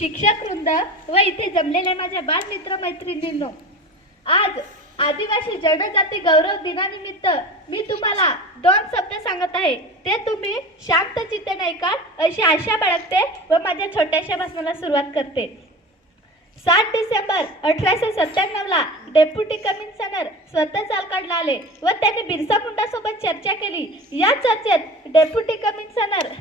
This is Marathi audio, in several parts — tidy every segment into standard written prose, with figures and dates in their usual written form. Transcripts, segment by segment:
शिक्षक वृंद व इथे जमलेल्या माझ्या बालमित्र मैत्रिणींनो, आज आदिवासी जनजाती गौरव दिनानिमित्त मी तुम्हाला 2 शब्द सांगत आहे. ते तुम्ही शांत चित्तेने ऐकाल अशी आशा बाळगते व माझ्या छोट्याशा भाषणाला सुरुवात करते. 7 डिसेंबर 1897 ला डेप्युटी कमिशनर स्वतः चालकाडला आले व त्यांनी बिरसा मुंडा सोबत चर्चा केली. या चर्चेत डेप्युटी कमिशनर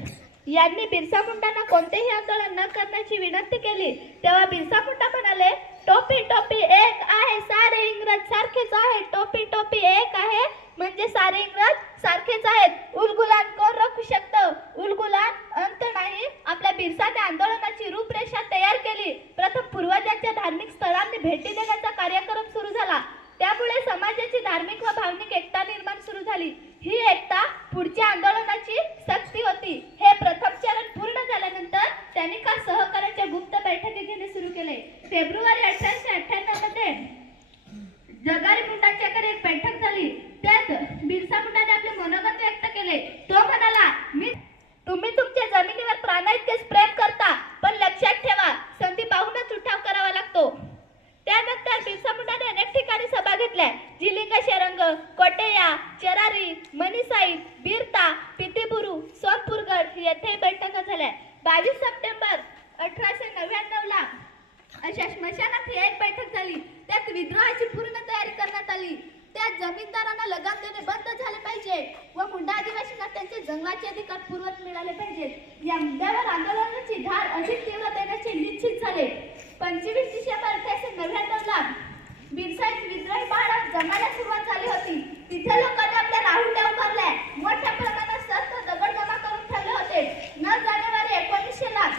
यांनी बिरसा मुंडांना कोणतेही आंदोलन न करण्याची विनंती केली. तेव्हा बिरसा मुंडा म्हणाले, टोपी टोपी एक आहे, सारे इंग्रज सारखेच आहे. टोपी टोपी एक आहे म्हणजे सारे इंग्रज सारखेच आहेत. उलगुलान कोण रोखू शकतं? उलगुलान अंत नाही. आपल्या बिरसाने आंदोलनाची रूपरेषा तयार केली. प्रथम पूर्वजांच्या धार्मिक स्थळांनी भेटी देण्याचा कार्यक्रम सुरू झाला. त्यामुळे समाजाची धार्मिक व भावनिक एकता निर्माण सुरू झाली. ही एकता पुढच्या आंदोलनाची शक्ती होती. हे प्रथम चरण पूर्ण झाल्यानंतर त्यांनी का सहकार्याच्या गुप्त बैठकी घेणे सुरू केले. फेब्रुवारी 1898 मध्ये जगारी मुंडांच्याकडे एक बैठक झाली. त्यात बिरसा मुंडाने आपले मनोगत व्यक्त केले. तो म्हणाला, तुम्ही तुमच्या जमिनीवर प्राणाइतकेच प्रेम करता, पण लक्षात ठेवा, संधी पाहूनच उठाव करावा लागतो. त्यानंतर बिरसा मुंडाने अनेक ठिकाणी सभा घेतल्या. जिलिंग शेरंग, कोटेया, चरारी, मनीसाई, बिरता, पितीबुरू, सोनपूरगड येथे बैठका झाल्या. 22 सप्टेंबर 1899 ला अशा स्मशानात ही एक बैठक झाली. त्यात विद्रोहाची पूर्ण तयारी करण्यात आली. त्यात जमीनदारांना लगाम देणे बंद झाले पाहिजे व मुंडा आदिवासींना त्यांचे जंगलाचे अधिकार पूर्वत मिळाले पाहिजेत. या मुद्द्यावर आंदोलनाची धार अधिक तीव्र देण्याचे निश्चित झाले. 25 डिसेंबर 1899 ला बिरसा विद्रोही पहाडात जमायला सुरुवात झाली होती. तिथे लोकांनी आपल्या राहुट्या उभारल्या. मोठ्या प्रमाणात शस्त्र दगड जमा करून ठेवले होते. 9 जानेवारी 1900 ला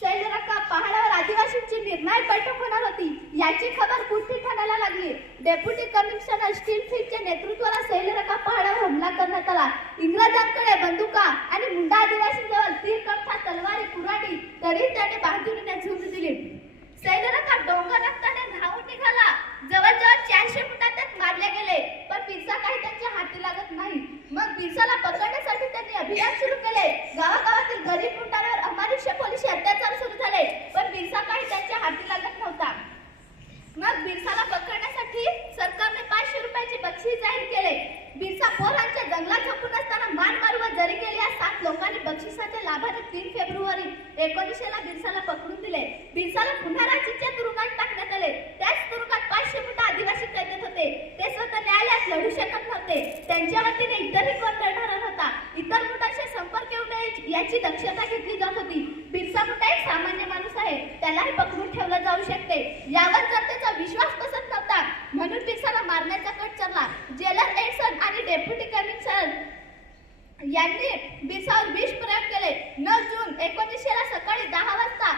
सैलरका पहाडावर आदिवासींची निर्णायक बैठक होणार होती. याची खबर गुप्ती ठाण्याला लागली. डेप्युटी कमिशनर स्टीलफील्डच्या नेतृत्वाला सैलरका पहाडावर हमला करण्यात आला. इंग्रजांकडे बंदुका आणि मुंडा आदिवासींजवळ तीर, कमठा, तलवारी, कुऱ्हाडी, तरी त्याने बहादुरीने झुंज दिली. सैलरका डोंगर रस्त्याने धावून निघाला. जवळजवळ 400 मुंडा त्यात मारले गेले, पण बिरसा काही त्यांच्या हाती लागत नाही. मग बिरसाला पकडण्यासाठी त्यांनी अभियान सुरू केले. गावागावातील गरीब मुंडांवर अमानुष्य पोलिसी अत्याचार सुरू झाले, पण बिरसा काही त्यांच्या हाती लागत नव्हता. मग बिरसाला पकडण्यासाठी सरकारने 500 रुपयाचे बक्षीस जाहीर केले. बिरसा पोरांच्या जंगलात झोपून असताना मान मारू व जरी केली. या 7 लोकांनी बक्षिसाच्या लाभाने 3 फेब्रुवारी 1900 ला बिरसाला पकडून दिले. बिरसाला पुन्हा रांचीच्या तुरुंगात टाकण्यात आले. त्याच तुरुंगात 500 मुंडा आदिवासी कैदेत होते. ते स्वतः न्यायालयात लढू शकत नव्हते. त्यांच्या वतीने इतरही कोण लढणार नव्हता. इतर मुंडांशी संपर्क येऊ नये याची दक्षता घेतली जात होती. बिरसा मुंडा एक सामान्य माणूस आहे, त्यालाही पकडून ठेवलं जाऊ शकते. यावर जनतेचा विश्वास बसत नव्हता, म्हणून बिरसाला मारण्याचा कट चालला. जेलर एडसन आणि डेप्युटी कमिशनर यांनी बिरसावर विष प्रयोग केले. 9 जून 1900 ला सकाळी 10 वाजता